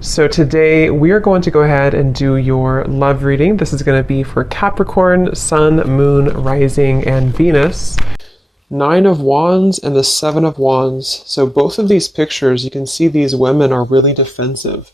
So today we are going to go ahead and do your love reading. This is going to be for Capricorn, Sun, Moon, Rising, and Venus. 9 of Wands and the 7 of Wands. So both of these pictures, you can see these women are really defensive.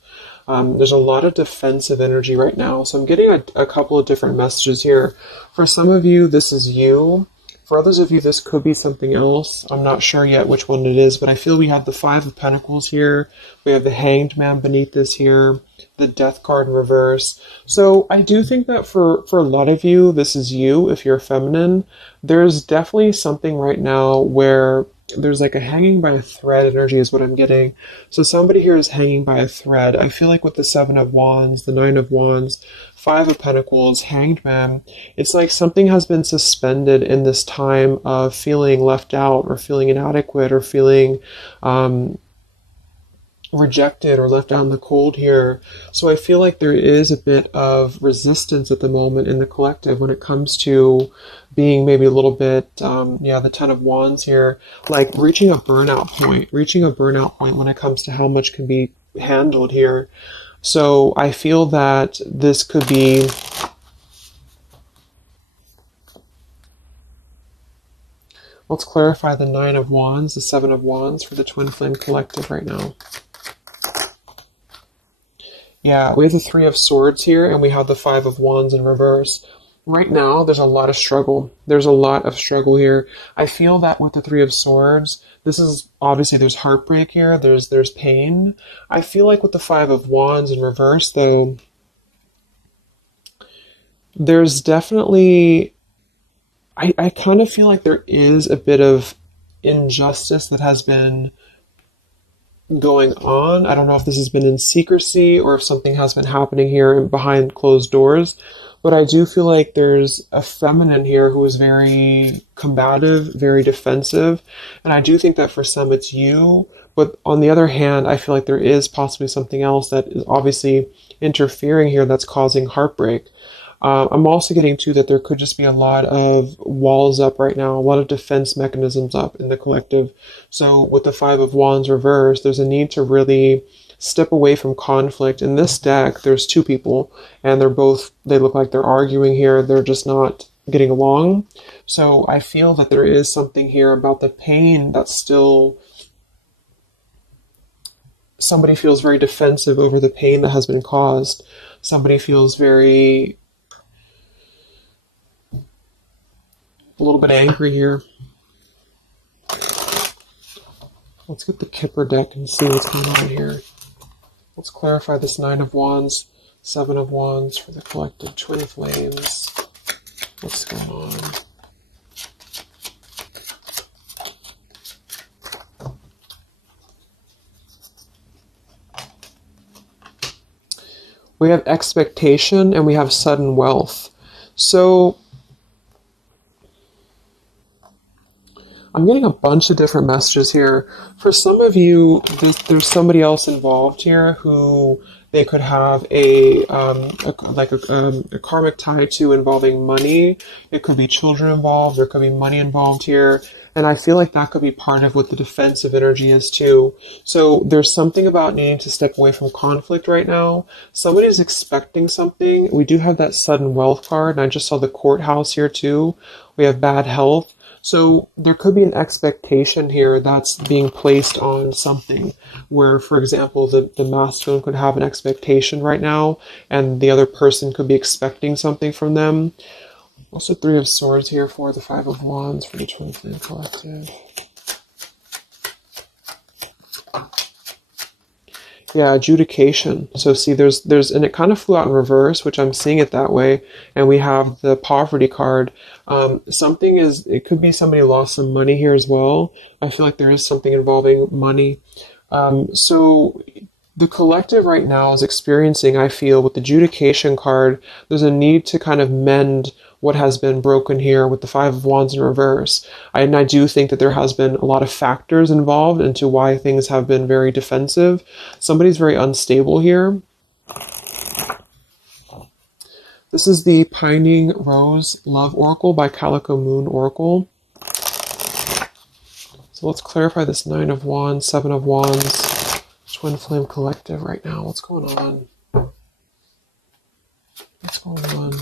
There's a lot of defensive energy right now. So I'm getting a couple of different messages here. For some of you, this is you. For others of you, this could be something else. I'm not sure yet which one it is, but I feel we have the 5 of Pentacles here. We have the Hanged Man beneath this here, the Death card in reverse. So I do think that for a lot of you, this is you, if you're feminine. There's definitely something right now where there's like a hanging by a thread energy is what I'm getting. So somebody here is hanging by a thread. I feel like with the 7 of Wands, the 9 of Wands, 5 of Pentacles, Hanged Man, it's like something has been suspended in this time of feeling left out or feeling inadequate or feeling rejected or left out in the cold here. So I feel like there is a bit of resistance at the moment in the collective when it comes to being maybe a little bit, the 10 of Wands here, like reaching a burnout point when it comes to how much can be handled here. So I feel that this could be let's clarify the 9 of Wands, the 7 of Wands for the Twin Flame Collective right now. Yeah, we have the 3 of Swords here, and we have the 5 of Wands in reverse. Right now, there's a lot of struggle. There's a lot of struggle here. I feel that with the 3 of Swords, this is obviously there's heartbreak here. There's pain. I feel like with the 5 of Wands in reverse, though, there's definitely, I kind of feel like there is a bit of injustice that has been going on. I don't know if this has been in secrecy or if something has been happening here behind closed doors, but I do feel like there's a feminine here who is very combative, very defensive, and I do think that for some it's you, but on the other hand, I feel like there is possibly something else that is obviously interfering here that's causing heartbreak. I'm also getting too that there could just be a lot of walls up right now, a lot of defense mechanisms up in the collective. So with the 5 of Wands reversed, there's a need to really step away from conflict. In this deck, there's 2 people, and they look like they're arguing here. They're just not getting along. So I feel that there is something here about the pain that's still, somebody feels very defensive over the pain that has been caused. Somebody feels very, a little bit angry here. Let's get the Kipper deck and see what's going on here. Let's clarify this 9 of Wands, 7 of Wands for the collective Twin Flames. What's going on? We have expectation and we have sudden wealth. So I'm getting a bunch of different messages here. For some of you, there's somebody else involved here who they could have a karmic tie to involving money. It could be children involved. There could be money involved here. And I feel like that could be part of what the defensive energy is too. So there's something about needing to step away from conflict right now. Somebody's expecting something. We do have that sudden wealth card. And I just saw the courthouse here too. We have bad health. So there could be an expectation here that's being placed on something where, for example, the masculine could have an expectation right now and the other person could be expecting something from them. Also 3 of Swords here for the 5 of Wands for the Twin Flame Collective. Yeah, adjudication. So see, there's, and it kind of flew out in reverse, which I'm seeing it that way. And we have the poverty card. It could be somebody lost some money here as well. I feel like there is something involving money. So the collective right now is experiencing, I feel, with the adjudication card, there's a need to kind of mend what has been broken here with the 5 of Wands in reverse. And I do think that there has been a lot of factors involved into why things have been very defensive. Somebody's very unstable here. This is the Pining Rose Love Oracle by Calico Moon Oracle. So let's clarify this 9 of Wands, 7 of Wands Twin Flame Collective right now. What's going on? What's going on?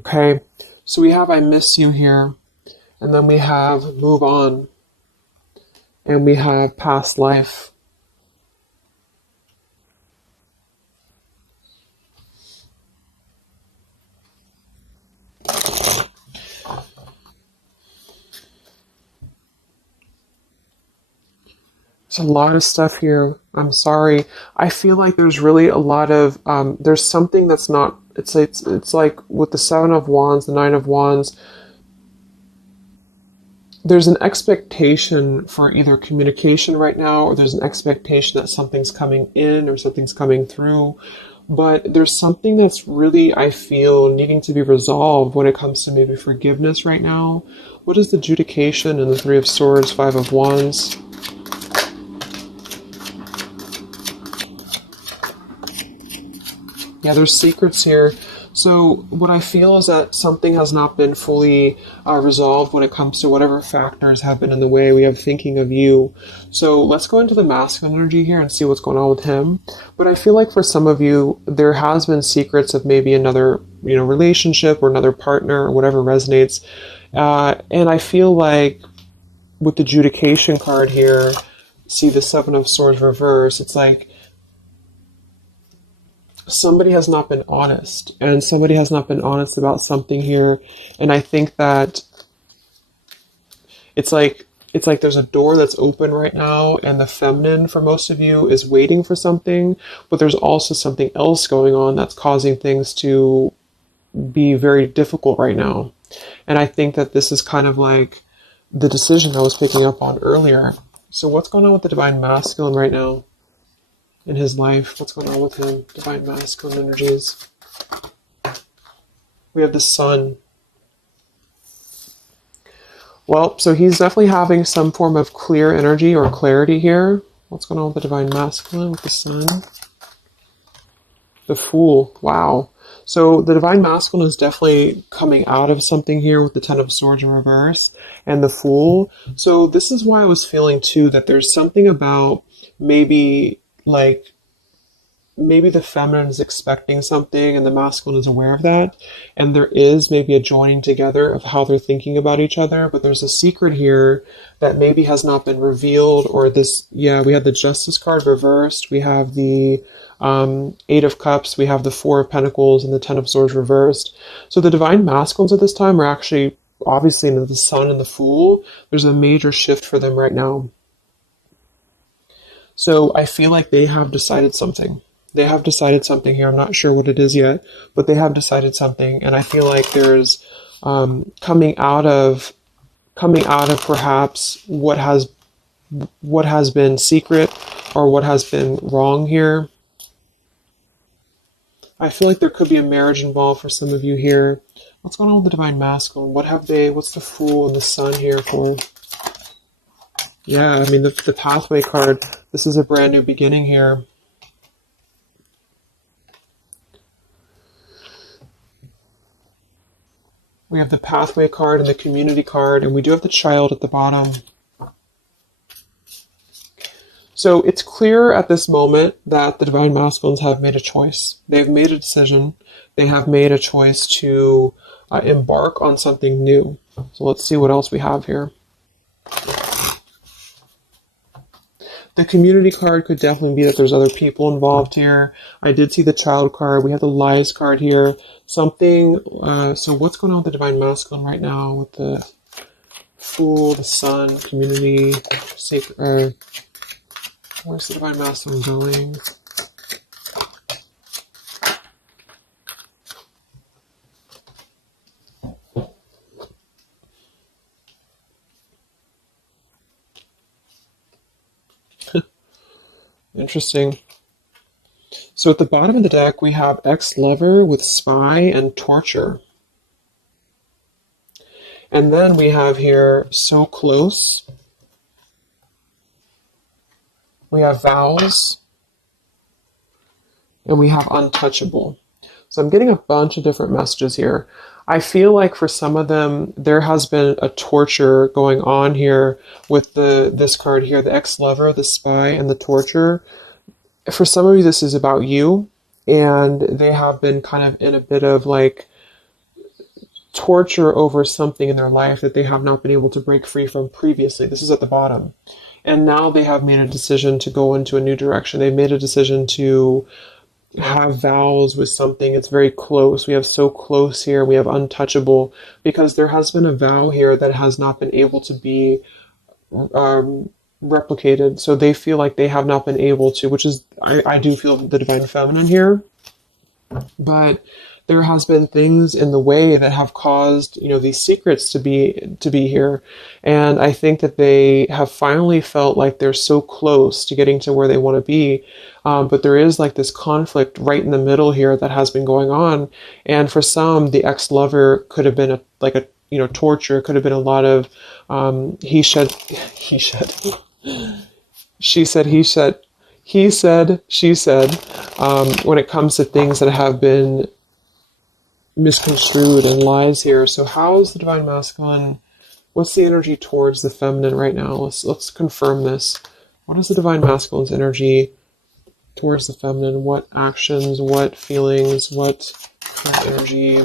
Okay, so we have I miss you here, and then we have move on, and we have past life. There's a lot of stuff here. I'm sorry. I feel like there's really a lot of, there's something that's not, it's like with the Seven of Wands, the Nine of Wands, there's an expectation for either communication right now, or there's an expectation that something's coming in or something's coming through. But there's something that's really, I feel, needing to be resolved when it comes to maybe forgiveness right now. What is the adjudication in the Three of Swords, Five of Wands? Yeah, there's secrets here. So what I feel is that something has not been fully resolved when it comes to whatever factors have been in the way. We have thinking of you. So let's go into the masculine energy here and see what's going on with him. But I feel like for some of you, there has been secrets of maybe another, relationship or another partner or whatever resonates. And I feel like with the adjudication card here, see the Seven of Swords reverse, it's like somebody has not been honest, and somebody has not been honest about something here. And I think that it's like there's a door that's open right now, and the feminine for most of you is waiting for something, but there's also something else going on that's causing things to be very difficult right now. And I think that this is kind of like the decision I was picking up on earlier. So what's going on with the Divine Masculine right now in his life? What's going on with him? Divine Masculine energies. We have the Sun. Well, so he's definitely having some form of clear energy or clarity here. What's going on with the Divine Masculine with the Sun? The Fool. Wow. So the Divine Masculine is definitely coming out of something here with the Ten of Swords in reverse and the Fool. So this is why I was feeling too that there's something about maybe the feminine is expecting something and the masculine is aware of that. And there is maybe a joining together of how they're thinking about each other. But there's a secret here that maybe has not been revealed, or this, yeah, we have the Justice card reversed. We have the Eight of Cups. We have the Four of Pentacles and the Ten of Swords reversed. So the Divine Masculines at this time are actually obviously into the Sun and the Fool. There's a major shift for them right now. So I feel like they have decided something. They have decided something here. I'm not sure what it is yet, but they have decided something. And I feel like there's coming out of perhaps what has been secret or what has been wrong here. I feel like there could be a marriage involved for some of you here. What's going on with the Divine Masculine? What's the Fool and the Sun here for? Yeah, I mean, the Pathway card, this is a brand new beginning here. We have the Pathway card and the Community card, and we do have the Child at the bottom. So it's clear at this moment that the Divine Masculines have made a choice. They've made a decision. They have made a choice to embark on something new. So let's see what else we have here. The Community card could definitely be that there's other people involved here. I did see the Child card. We have the Lies card here. Something, so what's going on with the Divine Masculine right now with the Fool, the Sun, Community, Sacred, where's the Divine Masculine going? Interesting. So at the bottom of the deck, we have ex-lover with spy and torture. And then we have here so close We have vows, and we have untouchable. So I'm getting a bunch of different messages here. I feel like for some of them, there has been a torture going on here with this card here, the ex-lover, the spy, and the torture. For some of you, this is about you, and they have been kind of in a bit of like torture over something in their life that they have not been able to break free from previously. This is at the bottom. And now they have made a decision to go into a new direction. They've made a decision to have vows with something. It's very close. We have so close here. We have untouchable, because there has been a vow here that has not been able to be replicated. So they feel like they have not been able to, which is, I do feel the divine feminine here. But there has been things in the way that have caused, these secrets to be here. And I think that they have finally felt like they're so close to getting to where they want to be. But there is like this conflict right in the middle here that has been going on. And for some, the ex-lover could have been torture. It could have been a lot of he said, she said, he said, he said, she said, when it comes to things that have been misconstrued and lies here. So how is the divine masculine? What's the energy towards the feminine right now? Let's confirm this. What is the divine masculine's energy towards the feminine? What actions, what feelings, what current energy?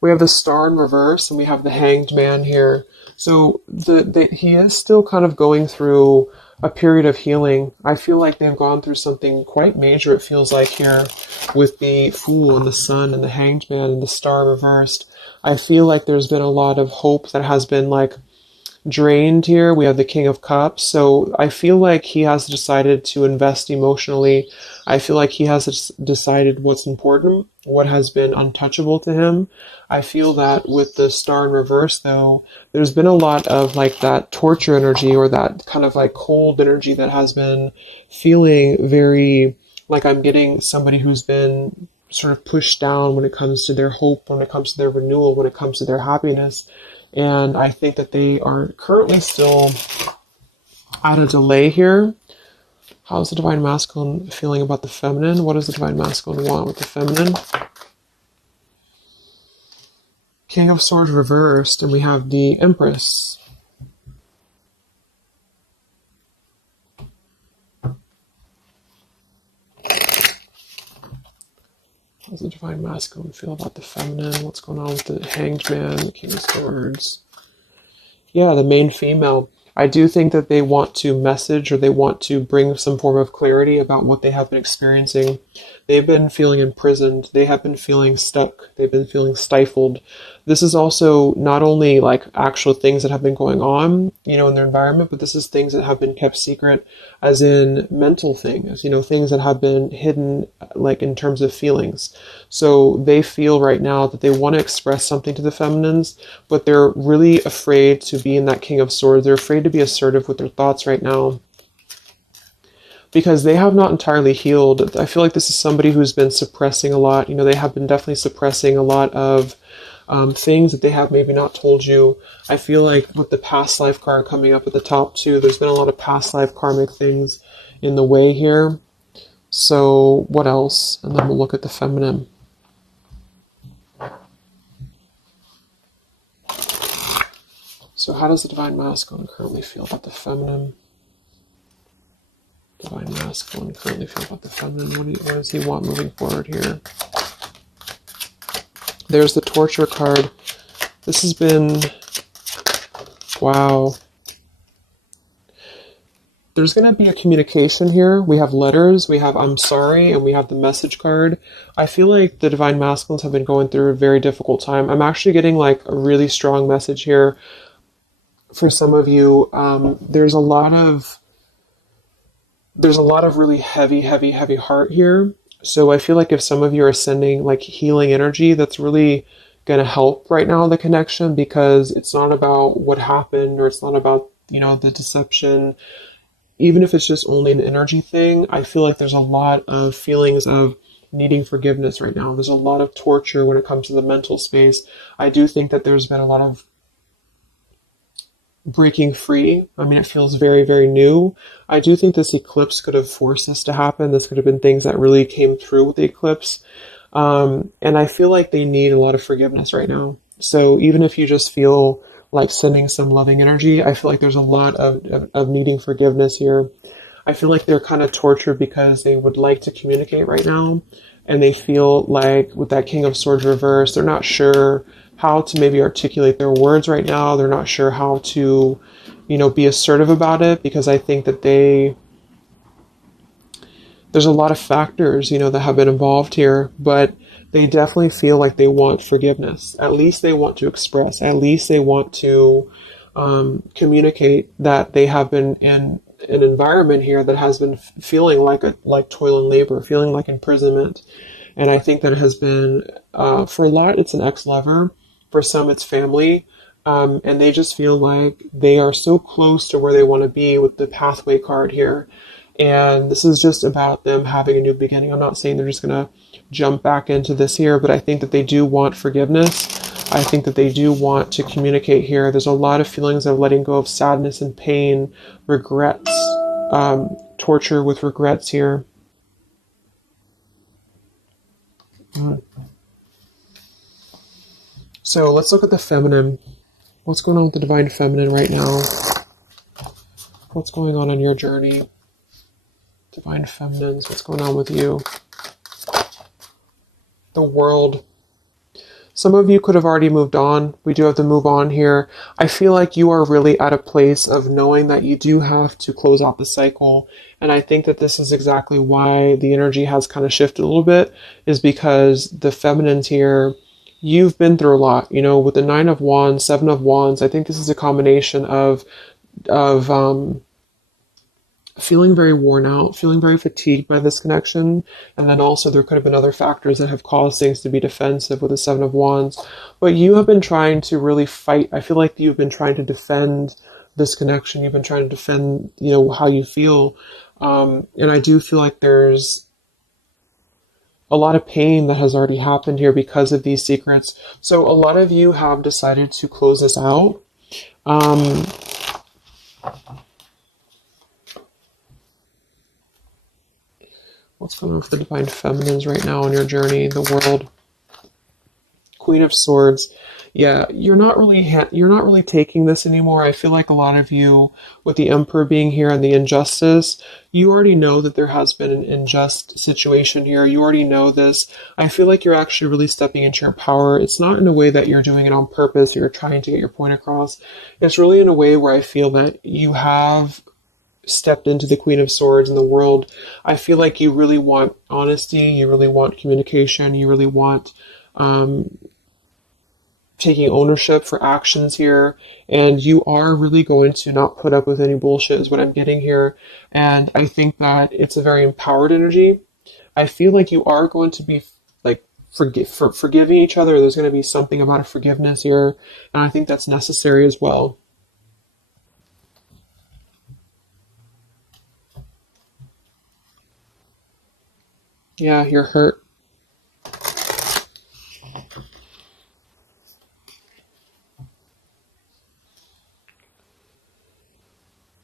We have the Star in reverse, and we have the Hanged Man here. So he is still kind of going through a period of healing. I feel like they've gone through something quite major, it feels like, here with the Fool and the Sun and the Hanged Man and the Star reversed. I feel like there's been a lot of hope that has been like drained here. We have the King of Cups. So I feel like he has decided to invest emotionally. I feel like he has decided what's important, what has been untouchable to him. I feel that with the Star in reverse, though, there's been a lot of like that torture energy, or that kind of like cold energy that has been feeling very like I'm getting somebody who's been sort of pushed down when it comes to their hope, when it comes to their renewal, when it comes to their happiness. And I think that they are currently still at a delay here. How's the divine masculine feeling about the feminine? What does the divine masculine want with the feminine? King of Swords reversed, and we have the Empress. How does the divine masculine feel about the feminine? What's going on with the Hanged Man, the King of Swords? Yeah, the main female. I do think that they want to message, or they want to bring some form of clarity about what they have been experiencing. They've been feeling imprisoned. They have been feeling stuck. They've been feeling stifled. This is also not only like actual things that have been going on, in their environment, but this is things that have been kept secret, as in mental things, things that have been hidden, like in terms of feelings. So they feel right now that they want to express something to the feminines, but they're really afraid to be in that King of Swords. They're afraid to be assertive with their thoughts right now, because they have not entirely healed. I feel like this is somebody who's been suppressing a lot. They have been definitely suppressing a lot of things that they have maybe not told you. I feel like with the past life card coming up at the top too, there's been a lot of past life karmic things in the way here. So what else? And then we'll look at the feminine. So how does the divine masculine currently feel about the feminine? Divine masculine currently feel about the feminine. What does he want moving forward here? There's the torture card. This has been, wow. There's going to be a communication here. We have letters, we have I'm sorry, and we have the message card. I feel like the divine masculines have been going through a very difficult time. I'm actually getting like a really strong message here for some of you. There's a lot of really heavy heart here. So I feel like if some of you are sending like healing energy, that's really going to help right now, the connection, because it's not about what happened, or it's not about, the deception. Even if it's just only an energy thing, I feel like there's a lot of feelings of needing forgiveness right now. There's a lot of torture when it comes to the mental space. I do think that there's been a lot of breaking free. I mean, it feels very, very new. I do think this eclipse could have forced this to happen. This could have been things that really came through with the eclipse. And I feel like they need a lot of forgiveness right now. So even if you just feel like sending some loving energy, I feel like there's a lot of needing forgiveness here. I feel like they're kind of tortured because they would like to communicate right now. And they feel like with that King of Swords reverse, they're not sure how to maybe articulate their words right now. They're not sure how to, be assertive about it, because I think that there's a lot of factors, that have been involved here, but they definitely feel like they want forgiveness. At least they want to express, at least they want to communicate that they have been in an environment here that has been feeling like toil and labor, feeling like imprisonment. And I think that it has been, for a lot, it's an ex-lover. For some, it's family. And they just feel like they are so close to where they want to be with the pathway card here. And this is just about them having a new beginning. I'm not saying they're just going to jump back into this here, but I think that they do want forgiveness. I think that they do want to communicate here. There's a lot of feelings of letting go of sadness and pain, regrets, torture with regrets here. So let's look at the feminine. What's going on with the divine feminine right now? What's going on your journey? Divine feminines, what's going on with you? The world. Some of you could have already moved on. We do have to move on here. I feel like you are really at a place of knowing that you do have to close out the cycle. And I think that this is exactly why the energy has kind of shifted a little bit, is because the feminines here, you've been through a lot, with the 9 of Wands, 7 of Wands. I think this is a combination of feeling very worn out, feeling very fatigued by this connection. And then also there could have been other factors that have caused things to be defensive with the 7 of Wands. But you have been trying to really fight. I feel like you've been trying to defend this connection. You've been trying to defend, how you feel. And I do feel like there's a lot of pain that has already happened here because of these secrets. So a lot of you have decided to close this out. What's going on with the divine feminines right now on your journey? The world. Queen of Swords. Yeah, you're not really taking this anymore. I feel like a lot of you, with the Emperor being here and the injustice, you already know that there has been an unjust situation here. You already know this. I feel like you're actually really stepping into your power. It's not in a way that you're doing it on purpose, or you're trying to get your point across. It's really in a way where I feel that you have stepped into the Queen of Swords in the world. I feel like you really want honesty, you really want communication, you really want taking ownership for actions here, and you are really going to not put up with any bullshit is what I'm getting here. And I think that it's a very empowered energy. I feel like you are going to be like forgiving each other. There's going to be something about a forgiveness here, and I think that's necessary as well. Yeah, you're hurt.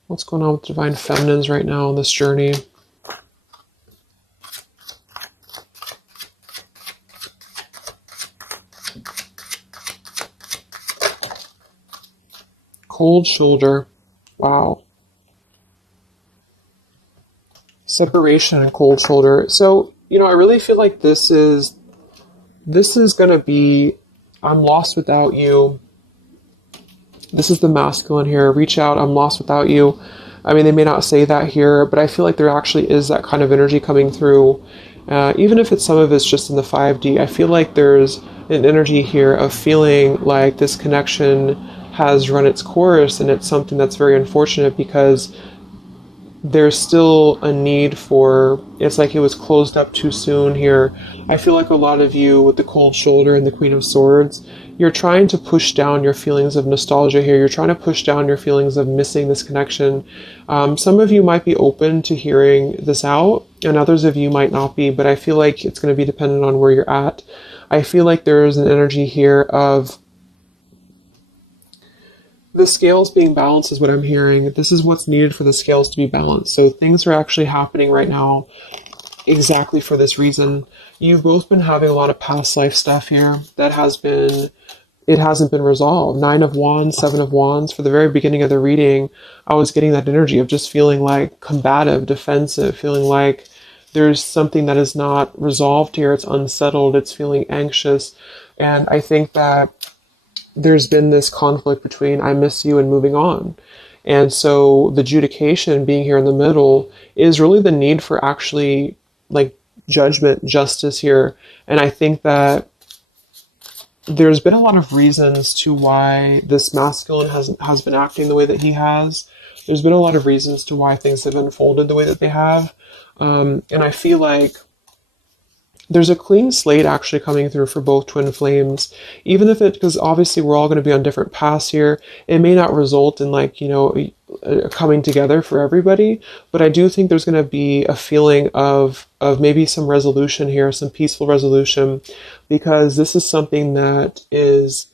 What's going on with divine feminines right now on this journey? Cold shoulder. Wow. Separation and cold shoulder. So, I really feel like this is going to be, I'm lost without you. This is the masculine here. Reach out, I'm lost without you. I mean, they may not say that here, but I feel like there actually is that kind of energy coming through. Even if some of it's just in the 5D, I feel like there's an energy here of feeling like this connection has run its course, and it's something that's very unfortunate because there's still a need for, it's like it was closed up too soon here. I feel like a lot of you with the cold shoulder and the Queen of Swords, you're trying to push down your feelings of nostalgia here. You're trying to push down your feelings of missing this connection. Some of you might be open to hearing this out, and others of you might not be, but I feel like it's going to be dependent on where you're at. I feel like there is an energy here of The scales being balanced is what I'm hearing. This is what's needed for the scales to be balanced. So things are actually happening right now exactly for this reason. You've both been having a lot of past life stuff here that it hasn't been resolved. 9 of Wands, 7 of Wands. For the very beginning of the reading, I was getting that energy of just feeling like combative, defensive, feeling like there's something that is not resolved here. It's unsettled. It's feeling anxious. And I think that there's been this conflict between I miss you and moving on. And so the adjudication being here in the middle is really the need for actually like judgment, justice here. And I think that there's been a lot of reasons to why this masculine has been acting the way that he has. There's been a lot of reasons to why things have unfolded the way that they have. And I feel like there's a clean slate actually coming through for both twin flames, even if because obviously we're all going to be on different paths here. It may not result in like, you know, a coming together for everybody, but I do think there's going to be a feeling of maybe some resolution here, some peaceful resolution, because this is something that is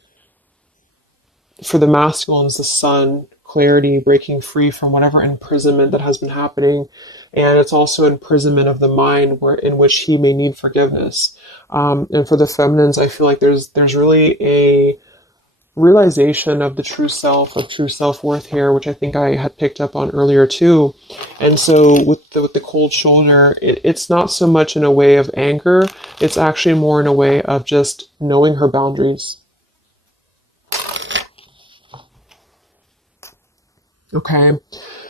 for the masculines, the sun, clarity, breaking free from whatever imprisonment that has been happening. And it's also imprisonment of the mind in which he may need forgiveness. And for the feminines, I feel like there's really a realization of the true self, of true self-worth here, which I think I had picked up on earlier too. And so with the cold shoulder, it's not so much in a way of anger. It's actually more in a way of just knowing her boundaries. Okay.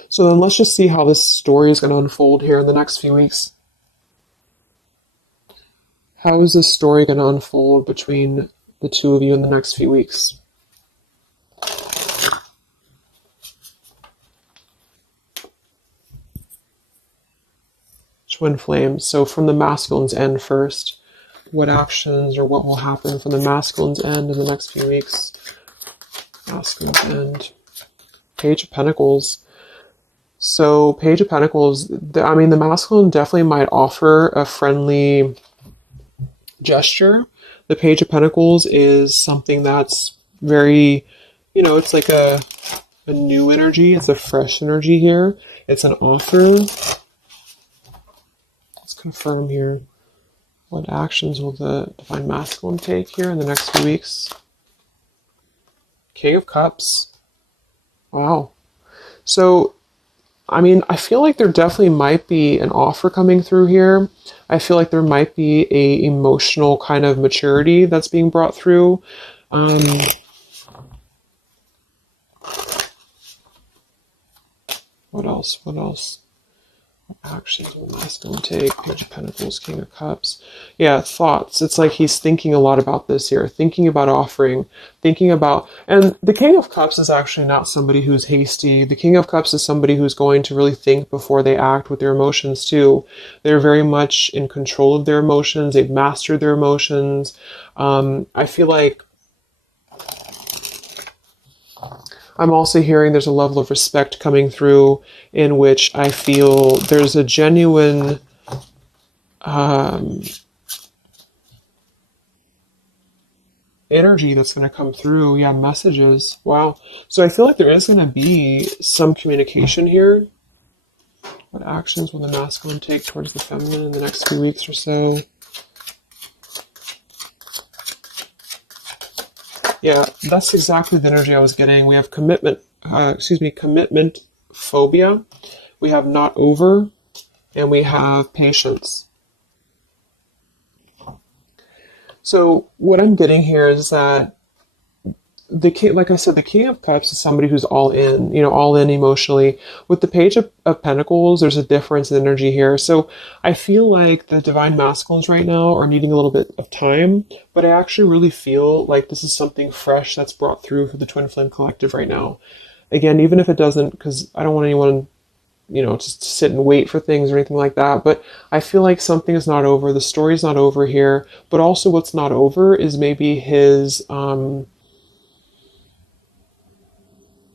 So then let's just see how this story is going to unfold here in the next few weeks. How is this story going to unfold between the two of you in the next few weeks? Twin flames. So from the masculine's end first, what actions or what will happen from the masculine's end in the next few weeks? Masculine's end. Page of Pentacles. So Page of Pentacles, I mean, the masculine definitely might offer a friendly gesture. The Page of Pentacles is something that's very, you know, it's like a new energy. It's a fresh energy here. It's an offer. Let's confirm here. What actions will the Divine Masculine take here in the next few weeks? King of Cups. Wow. So I mean, I feel like there definitely might be an offer coming through here. I feel like there might be a emotional kind of maturity that's being brought through. What else? What else? Actions will the masculine take? Page of Pentacles, King of Cups. Yeah, thoughts. It's like he's thinking a lot about this here, thinking about offering, thinking about, and the King of Cups is actually not somebody who's hasty. The King of Cups is somebody who's going to really think before they act with their emotions too. They're very much in control of their emotions. They've mastered their emotions. I feel like I'm also hearing there's a level of respect coming through in which I feel there's a genuine energy that's going to come through. Yeah, messages. Wow. So I feel like there is going to be some communication here. What actions will the masculine take towards the feminine in the next few weeks or so? Yeah, that's exactly the energy I was getting. We have commitment phobia. We have not over, and we have patience. So what I'm getting here is that the king, like I said, the King of Cups is somebody who's all in, all in emotionally. With the Page of Pentacles, there's a difference in energy here. So I feel like the Divine Masculines right now are needing a little bit of time, but I actually really feel like this is something fresh that's brought through for the Twin Flame Collective right now. Again, even if it doesn't, because I don't want anyone, just to sit and wait for things or anything like that, but I feel like something is not over. The story's not over here, but also what's not over is maybe his,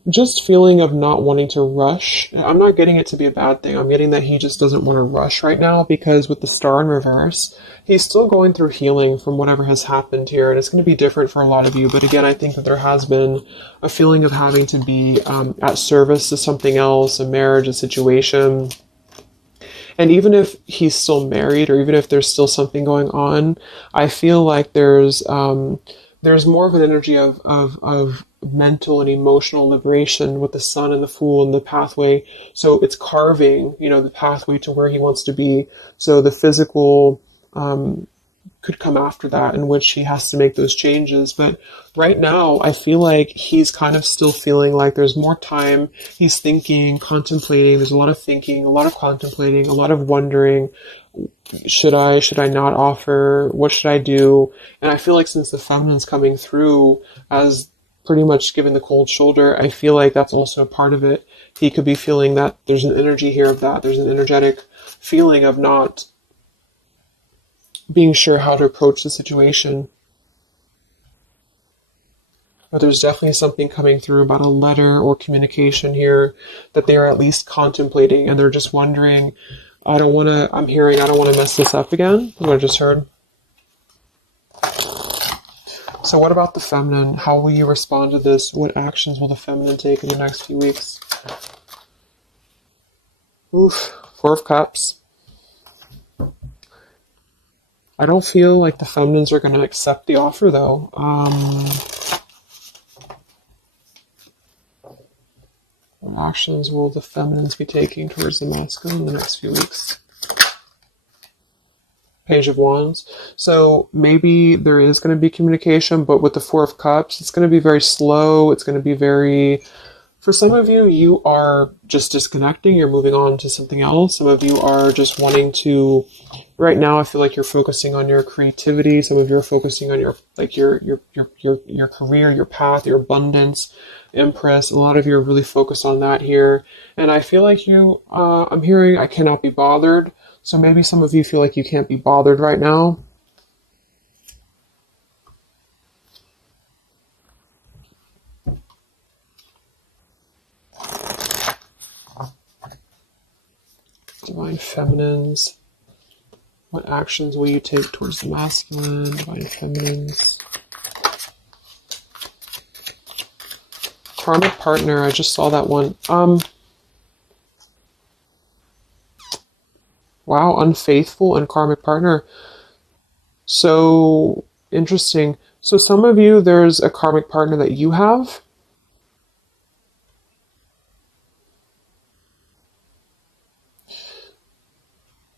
just feeling of not wanting to rush. I'm not getting it to be a bad thing. I'm getting that he just doesn't want to rush right now, because with the star in reverse, he's still going through healing from whatever has happened here, and it's going to be different for a lot of you. But again, I think that there has been a feeling of having to be at service to something else, a marriage, a situation. And even if he's still married, or even if there's still something going on, I feel like there's more of an energy of mental and emotional liberation with the sun and the fool and the pathway. So it's carving, the pathway to where he wants to be. So the physical could come after that, in which he has to make those changes. But right now, I feel like he's kind of still feeling like there's more time. He's thinking, contemplating. There's a lot of thinking, a lot of contemplating, a lot of wondering. Should I not offer? What should I do? And I feel like since the feminine's coming through as pretty much giving the cold shoulder, I feel like that's also a part of it. He could be feeling that there's an energy here of that. There's an energetic feeling of not being sure how to approach the situation. But there's definitely something coming through about a letter or communication here that they are at least contemplating, and they're just wondering, I don't want to mess this up again, what I just heard. So what about the feminine? How will you respond to this? What actions will the feminine take in the next few weeks? Oof, Four of Cups. I don't feel like the feminines are going to accept the offer, though. What actions will the feminines be taking towards the masculine in the next few weeks? Page of Wands. So maybe there is going to be communication, but with the Four of Cups, it's going to be very slow. It's going to be very... For some of you, you are just disconnecting. You're moving on to something else. Some of you are just wanting to... Right now, I feel like you're focusing on your creativity. Some of you are focusing on your career, your path, your abundance, Empress. A lot of you are really focused on that here. And I feel like you... I'm hearing I cannot be bothered. So maybe some of you feel like you can't be bothered right now. Divine Feminines. What actions will you take towards the masculine? Divine Feminines. Karmic Partner. I just saw that one. Wow, unfaithful and karmic partner. So interesting. So some of you, there's a karmic partner that you have.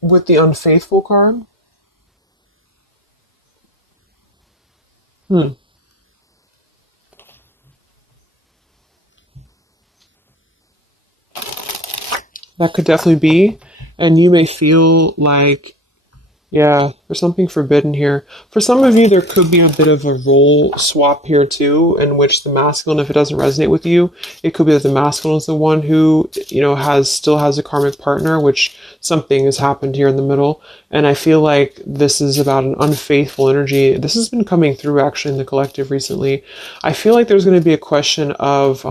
With the unfaithful card. That could definitely be. And you may feel like, yeah, there's something forbidden here. For some of you, there could be a bit of a role swap here too, in which the masculine, if it doesn't resonate with you, it could be that the masculine is the one who, still has a karmic partner, which something has happened here in the middle. And I feel like this is about an unfaithful energy. This has been coming through actually in the collective recently. I feel like there's going to be a question of,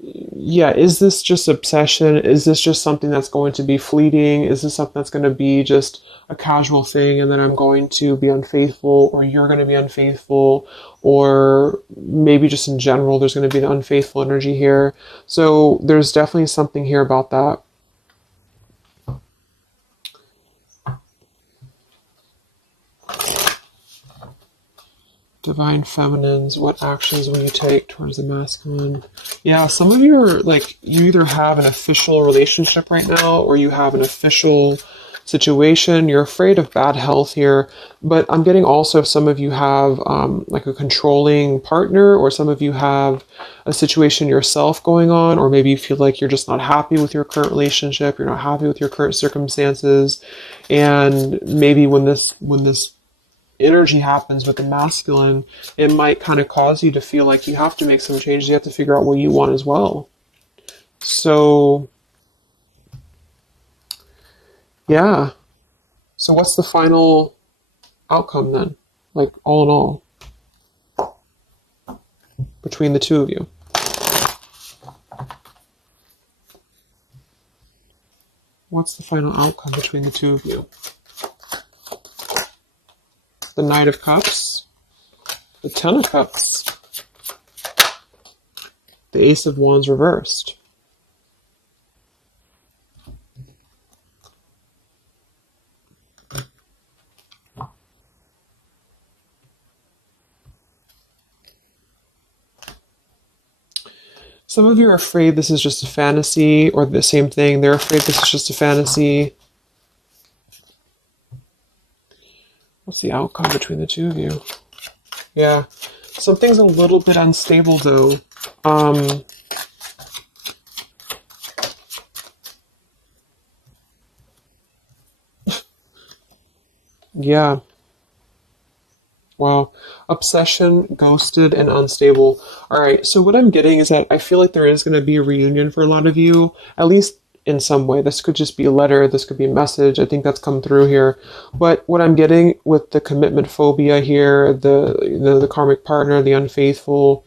is this just obsession? Is this just something that's going to be fleeting? Is this something that's going to be just a casual thing, and then I'm going to be unfaithful, or you're going to be unfaithful, or maybe just in general there's going to be an unfaithful energy here. So there's definitely something here about that. Divine Feminines, what actions will you take towards the masculine? Yeah, some of you are like, you either have an official relationship right now, or you have an official situation. You're afraid of bad health here, but I'm getting also some of you have like a controlling partner, or some of you have a situation yourself going on, or maybe you feel like you're just not happy with your current relationship, you're not happy with your current circumstances, and maybe when this energy happens with the masculine, it might kind of cause you to feel like you have to make some changes. You have to figure out what you want as well. So, yeah. So what's the final outcome then? Like all in all, between the two of you? What's the final outcome between the two of you? The Knight of Cups, the Ten of Cups, the Ace of Wands reversed. Some of you are afraid this is just a fantasy, or the same thing. They're afraid this is just a fantasy. What's the outcome between the two of you? Yeah. Something's a little bit unstable, though. Yeah. Wow. Obsession, ghosted, and unstable. All right. So what I'm getting is that I feel like there is going to be a reunion for a lot of you, at least in some way. This could just be a letter. This could be a message. I think that's come through here. But what I'm getting with the commitment phobia here, the karmic partner, the unfaithful,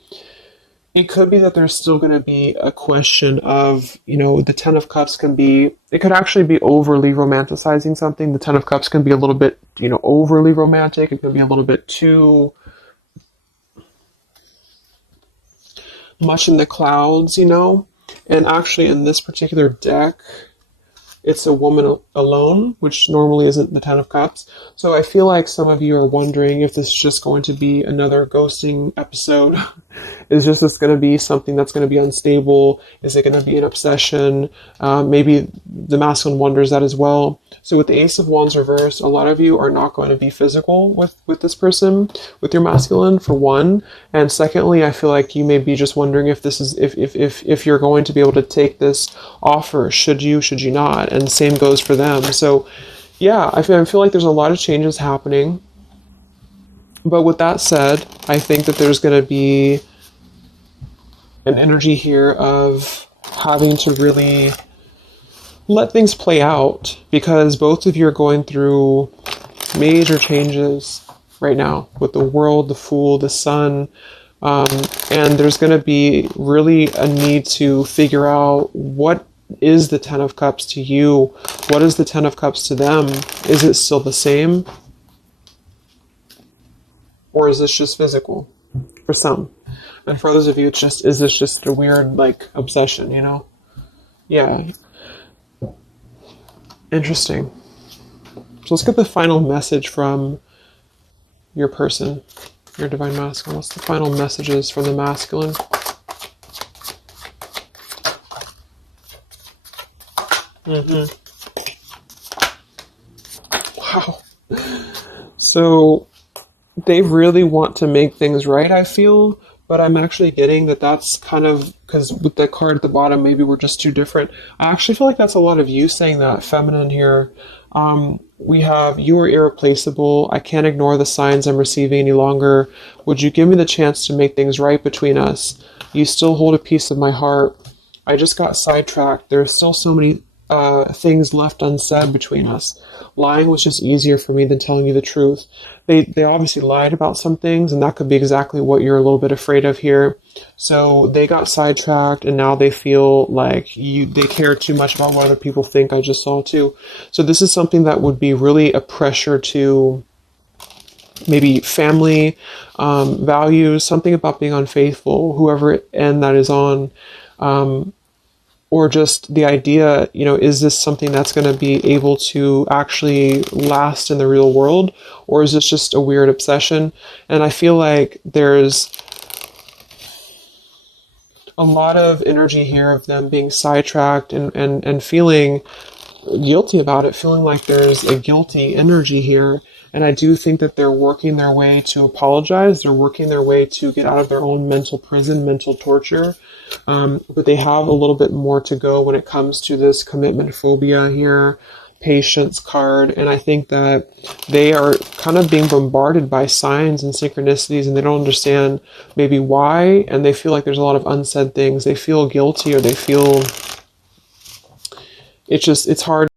it could be that there's still going to be a question of, the Ten of Cups it could actually be overly romanticizing something. The Ten of Cups can be a little bit, overly romantic. It could be a little bit too much in the clouds, And actually in this particular deck, it's a woman alone, which normally isn't the Ten of Cups. So I feel like some of you are wondering if this is just going to be another ghosting episode. Is this going to be something that's going to be unstable? Is it going to be an obsession? Maybe the masculine wonders that as well. So with the Ace of Wands reversed, a lot of you are not going to be physical with this person, with your masculine, for one. And secondly, I feel like you may be just wondering if this is if you're going to be able to take this offer. Should you not? And the same goes for them. So yeah, I feel like there's a lot of changes happening. But with that said, I think that there's going to be an energy here of having to really let things play out, because both of you are going through major changes right now with the World, the Fool, the Sun, and there's going to be really a need to figure out what is the Ten of Cups to you, what is the Ten of Cups to them. Is it still the same, or is this just physical for some? And for others of you, is this just a weird, obsession, Yeah. Interesting. So let's get the final message from your person, your divine masculine. What's the final messages from the masculine? Wow. So they really want to make things right, I feel. But I'm actually getting that that's kind of, because with the card at the bottom, maybe we're just too different. I actually feel like that's a lot of you saying that, feminine here. We have, you are irreplaceable. I can't ignore the signs I'm receiving any longer. Would you give me the chance to make things right between us? You still hold a piece of my heart. I just got sidetracked. There are still so many things left unsaid between us. Lying was just easier for me than telling you the truth. They obviously lied about some things, and that could be exactly what you're a little bit afraid of here. So they got sidetracked, and now they feel like they care too much about what other people think. I just saw too. So this is something that would be really a pressure to maybe family values, something about being unfaithful, whoever end that is on. Or just the idea, is this something that's going to be able to actually last in the real world? Or is this just a weird obsession? And I feel like there's a lot of energy here of them being sidetracked and feeling guilty about it, feeling like there's a guilty energy here. And I do think that they're working their way to apologize. They're working their way to get out of their own mental prison, mental torture. But they have a little bit more to go when it comes to this commitment phobia here, patience card. And I think that they are kind of being bombarded by signs and synchronicities, and they don't understand maybe why. And they feel like there's a lot of unsaid things. They feel guilty, or they feel it's hard